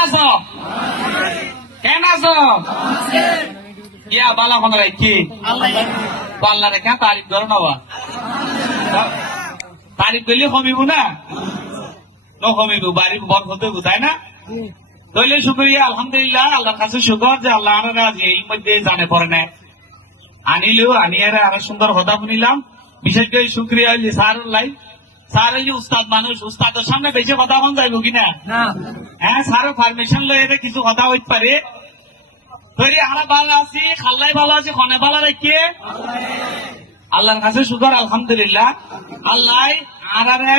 আছো কেন আছো ইয়া বালা ফোন রাখি পাল্লা রেখা তারিফ ধরো না তারিফ করলে কমিব না কমিব বাড়ির বর হতে তাই না তাইলে শুক্রিয়া আলহামদুলিল্লাহ আল্লাহর কাছে শুকর যে আল্লাহ এই মধ্যে জানে পড়ে না আনিলেও আনিয়ে আরো সুন্দর কথা শুনিলাম বিশেষ করে শুক্রিয়া হইলি স্যার স্যার হইলি উস্তাদ মানুষ উস্তাদের সামনে বেশি কথা বন যাইব কিনা হ্যাঁ স্যারও পারমিশন লয়ে কিছু কথা হইতে পারে তৈরি আমরা ভালো আছি খাল্লাই ভালো আছি খনে ভালো রাখিয়ে আল্লাহর কাছে শুকর আলহামদুলিল্লাহ আল্লাহ আরারে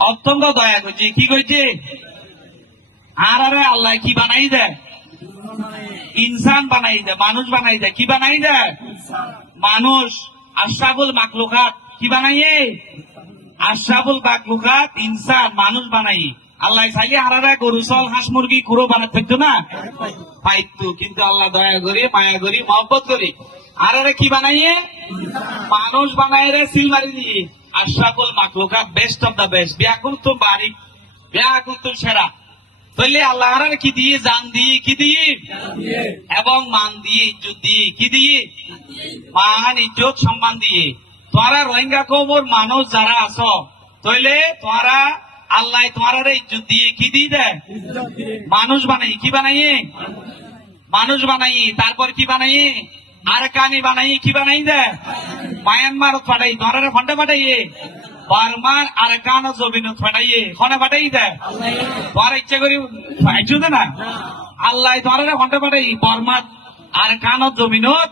অত্যন্ত দয়া করছি কি কইছি আরারে আল্লাহ কি বানাই দেয় ইনসান বানাই দেয় মানুষ বানাই দেয় কি বানাই দেয় মানুষ আশরাফুল মাকলুকাত কি বানাইয়ে আশরাফুল মাকলুকাত ইনসান মানুষ বানাই আল্লাহ চাইলে আরারে গরু চল হাঁস মুরগি কুড়ো বানাতে থাকতো না পাইতো কিন্তু আল্লাহ দয়া করি মায়া করি মহব্বত করি আরারে কি বানাইয়ে মানুষ বানাই রে সিল মারি দিয়ে আশরাফুল মাকলুকাত বেস্ট অফ দা বেস্ট ব্যাকুল তো বাড়ি ব্যাকুল তো সেরা তাইলে আল্লাহ আরারে কি দিয়ে জান দিয়ে কি দিয়ে এবং মান দিয়ে ইজ্জত দিয়ে কি দিয়ে মান ইজ্জত সম্মান দিয়ে তোরা রোহিঙ্গা কওমের মানুষ যারা আছো তাইলে তোরা আল্লাহ তোমার ইজ্জত দিয়ে কি দিয়ে দেয় মানুষ বানাই কি বানাইয়ে মানুষ বানাই তারপর কি বানাই আর কানি বানাই কি বানাই দেয় মায়ানমার ফাটাই তোমার ফন্ডে ফাটাইয়ে বার্মার আর কান জমিন ফাটাইয়ে খনে ফাটাই দেয় তোমার ইচ্ছা করি ফাইছু দে না আল্লাহ তোমার ফন্ডে ফাটাই বার্মার আর কান জমিনত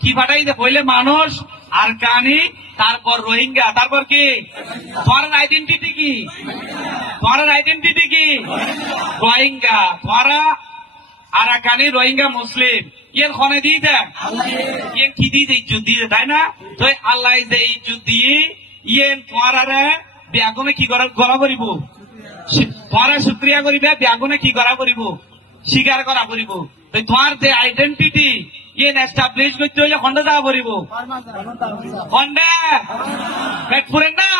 কি ফাটাই দে পহলে মানুষ আর কানি তারপর রোহিঙ্গা তারপর কি তোমার আইডেন্টিটি কি তোমার আইডেন্টিটি কি রোহিঙ্গা তোমারা আরাকানি রোহিঙ্গা মুসলিম ইয়ের খনে দিয়ে দেয় ইয়ে কি দিয়ে ইজ্জত দিয়ে তাই না তো আল্লাহ যে ইজ্জত দিয়ে ইয়ে তোমার ব্যাগুনে কি করা করিব তোমার শুক্রিয়া করিবে ব্যাগুনে কি করা করিব স্বীকার করা করিব তোমার যে আইডেন্টিটি ইয়ে এস্টাবলিশ করতে হইলে খন্ডে যাওয়া করিব খন্ডে পেট ফুরেন না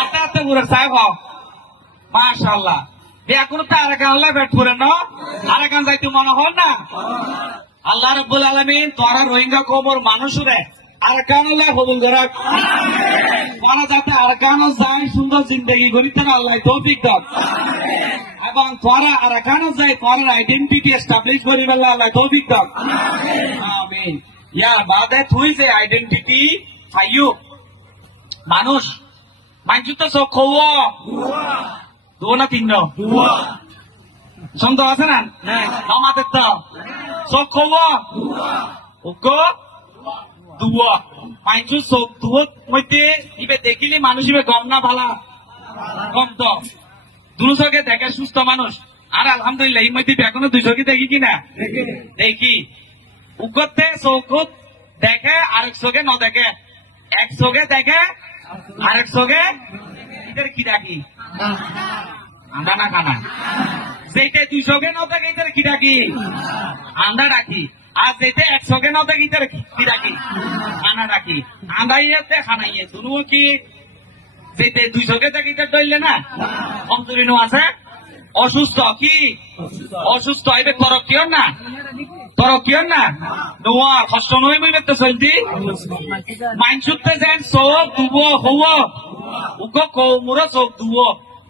আস্তে আস্তে ফুরেন সাহেব মাশাআল্লাহ ব্যাগুনে তো আরেকান আল্লাহ পেট ফুরেন না আরেকান যাইতে মনে হন না আল্লাহ রাব্বুল আলামিন তোরা রোহিঙ্গা কওমের মানুষরে আরকান আল্লাহ কবুল করাক তোরা যাতে আরকানও যায় সুন্দর জিন্দেগি করিতে আল্লাহ তৌফিক দাও এবং তোরা আরকানও যায় তোর আইডেন্টিটি এস্টাবলিশ করিবে আল্লাহ তৌফিক দাও আমিন ইয়ার বাদে তুই যে আইডেন্টিটি পাইও মানুষ তো সব খোয়া দু না তিন সন্দেহ আছে না আমাদের তো সব খোয়া ওকে দুয়া মাইনসু চোখ দুয়ত মধ্যে ইবে দেখিলে মানুষ ইবে গম না ভালা গম তো দুনো চোখে দেখে সুস্থ মানুষ আর আলহামদুলিল্লাহ এই মধ্যে এখনো দুই চোখে দেখি কিনা দেখি উগতে চৌকুত দেখে আরেক চোখে ন দেখে এক চোখে দেখে আরেক চোখে ইদের কি ডাকি আন্দা না খানা যেটা দুই চোখে ন দেখে ইদের কি ডাকি আন্দা ডাকি আর যেতে এক চোখে ন দেখে ইদের কি ডাকি খানা ডাকি আন্দাইয়াতে খানাইয়ে দুনো কি যেতে দুই চোখে দেখে ইদের ধরলে না কমজোরি নো আছে অসুস্থ কি অসুস্থ এবার তরকিয়ন না নোয়া কষ্ট নয় বই তো চলতি মাইনসুতে যেন চোখ দুব হব উগো কৌমুর চোখ দুব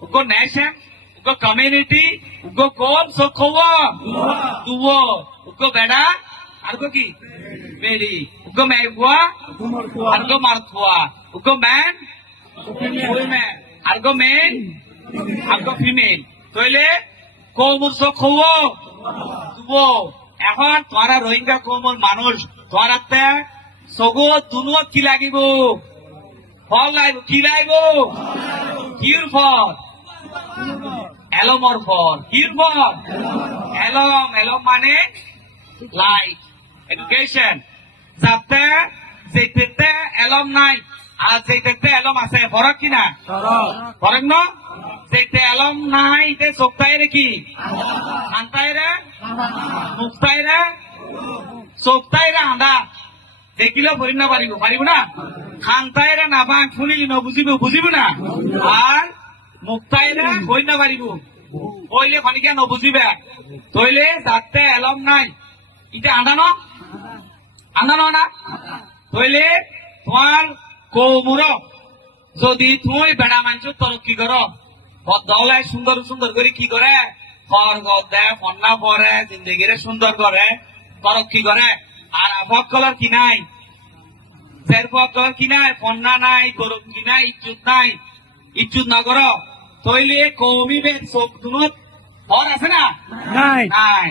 উগো নেশন উগো কমিউনিটি উগো কম চোখ হব দুব উগো বেড়া আর কি বেড়ি উগো মেগুয়া আর গো মারথুয়া উগো ম্যান উইমেন আর গো মেন আর গো ফিমেল তইলে কৌমুর চোখ হব দুব এখন তোরা রোহিঙ্গা কৌমর মানুষ তোরাতে চগু দুনো কি লাগিব ফল লাগিব কি লাগিব কির ফল এলমর ফল কির ফল এলম মানে লাইফ এডুকেশন যাতে যেতে এলম নাই আর যেতে এলম আছে ফরক কিনা ফরক ন যেতে এলম নাই তে চোখটাই রে কি আন্তাই রে মুক্তাই রে চোখটাই রে আন্দা দেখিলেও ভরি না পারিব না খান্তাই রে না বাং শুনিলি ন বুঝিব না আর মুক্তাই রে ভরি না পারিব কইলে খনিকে নবুঝিবে তইলে যাতে এলম নাই ইটা আন্দানো না তইলে তোমার কৌমুর যদি তুই বেড়া মানুষ তরক্কি কর বদলায় সুন্দর সুন্দর করে কি করে খড় দেয় ফন্না পরে জিন্দগিরে সুন্দর করে তরক্কি করে আর আবহাওয়ার কি নাই কি নাই ফন্না নাই তরক্কি নাই ইজ্জত না কর তইলে কৌমিবে চোখ দুনুত ফল আছে না নাই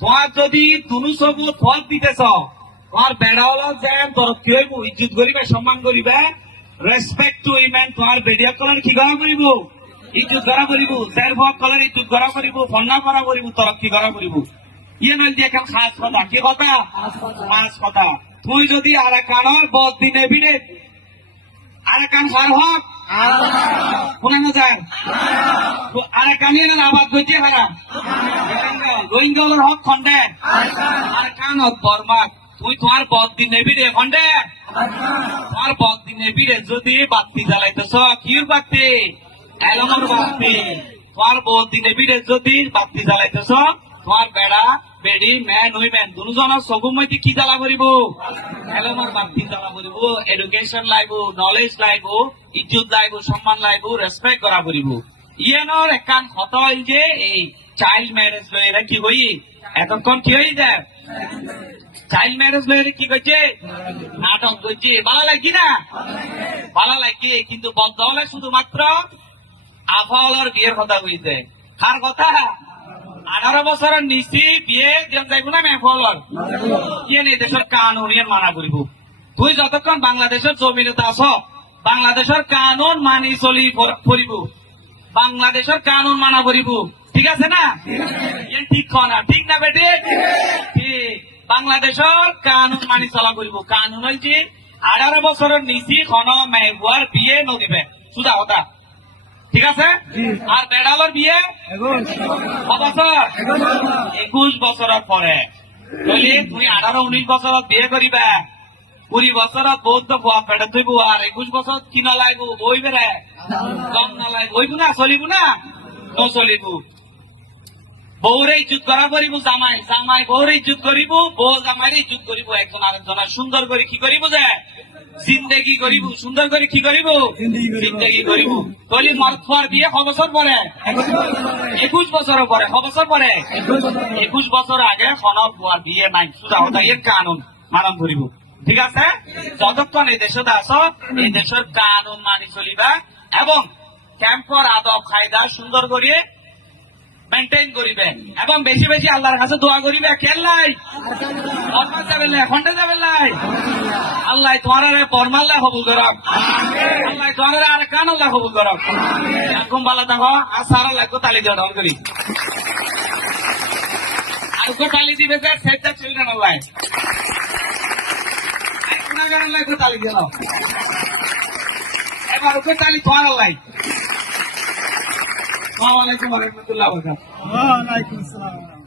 তোমার যদি দুনু চকুত ফল দিতেছ তোমার বেড়াওয়ালা যেন তরক্কি হইব ইজ্জত করিবে সম্মান করিবে রেসপেক্ট টু উইমেন তোমার বেডিয়া কলার কি করা করিব ইজ্জত করা করিব সেরফক কলার ইজ্জত করা করিব ফন্না করা করিব তরক্কি করা করিব ইয়ে নয় যে এখন খাস কথা কি কথা খাস কথা তুই যদি আর কানর বদ দিনে ভিড়ে আর কান ফার হক শোনা না যায় আর কানিয়ে না আবাদ গইতে হারা গোয়েঙ্গলের হক খন্ডে আর কান হক বর্মাক তুই তোমার বদ দিনে ভিড়ে খন্ডে তোমার বদ দিনে ভিড়ে যদি বাতি জ্বালাইতেছ কির বাতি এলমর বাতি তোমার বদ দিনে ভিড়ে যদি বাতি জ্বালাইতেছ তোমার বেড়া বেডি ম্যান উইমেন দুজনের চকুর মধ্যে কি জ্বালা করিব এলমর বাতি জ্বালা করিব এডুকেশন লাইব নলেজ লাইব ইজ্জত লাইব সম্মান লাইব রেসপেক্ট করা করিব ইয়েনর একান ক্ষত হইল যে এই চাইল্ড ম্যারেজ লয়েরা কি হই এতক্ষণ কি হয়ে যায় চাইল্ড ম্যারেজ লয়েরা কি করছে নাটক করছে ভালো লাগি না ভালো লাগে কিন্তু বলতে হলে শুধুমাত্র আফাওয়ালার বিয়ের কথা কইছে কার কথা 18 বছরের নিচে বিয়ে যাইব না মেফলর ইয়ে নেই দেশের কানুন ইয়ে মানা করিব তুই যতক্ষণ বাংলাদেশের জমিনেতে আস বাংলাদেশের কানুন মানি চলি করিব বাংলাদেশের কানুন মানা করিব ঠিক আছে না ইয়ে ঠিক না ঠিক না বেটি ঠিক বাংলাদেশের কানুন মানি চলা করিব কানুন হয়েছে 18 বছরের নিচে খন মেঘুয়ার বিয়ে নদিবে সুদা কথা ঠিক আছে আর বেড়ালোর বিয়ে 21 বছরের পরে তুই 18-19 বছরত বিয়ে করিবা 20 বছরত বহুত খোয়া পেটে থইব আর 21 বছর কি নলাইব বই বেড়ে কম নলাইব বইব না চলিব না নচলিব বউরে ইজ্জত করা করিব জামাই বউরে ইজ্জত করিব বউ জামাইরে ইজ্জত করিব একজন আরেকজনের সুন্দর করে কি করিব যে জিন্দেগি করিব সুন্দর করে কি করিব জিন্দেগি করিব তলি মরফার বিয়ে ক বছর পরে 21 বছর পরে ক বছর পরে 21 বছর আগে খনক বুয়ার বিয়ে নাই সুদা হতা এর কানুন মানন করিব ঠিক আছে যতক্ষণ এই দেশে আস এই দেশের কানুন মানি চলিবা এবং ক্যাম্পর আদব কায়দা সুন্দর করিয়ে মেনটেন করিবে এবং বেশি বেশি আল্লাহর কাছে দোয়া করিবে কেল্লাই যাবেন না খন্ডে যাবেন নাই আল্লাহ তোমার পরমাল্লাহ কবুল করক আল্লাহ তোমার আর কান আল্লাহ কবুল করক এরকম ভালো থাকো আর সারা লাগবে তালি দিয়ে ঢল করি আর তালি দিবে যে সেটা চিলড্রেন আল্লাহ গুণাগার আল্লাহ তালি দিয়ে দাও এবার তালি তোমার আল্লাহ আসসালামু আলাইকুম ওয়া রাহমাতুল্লাহি ওয়া বারাকাতুহু। ওয়া আলাইকুম আসসালাম।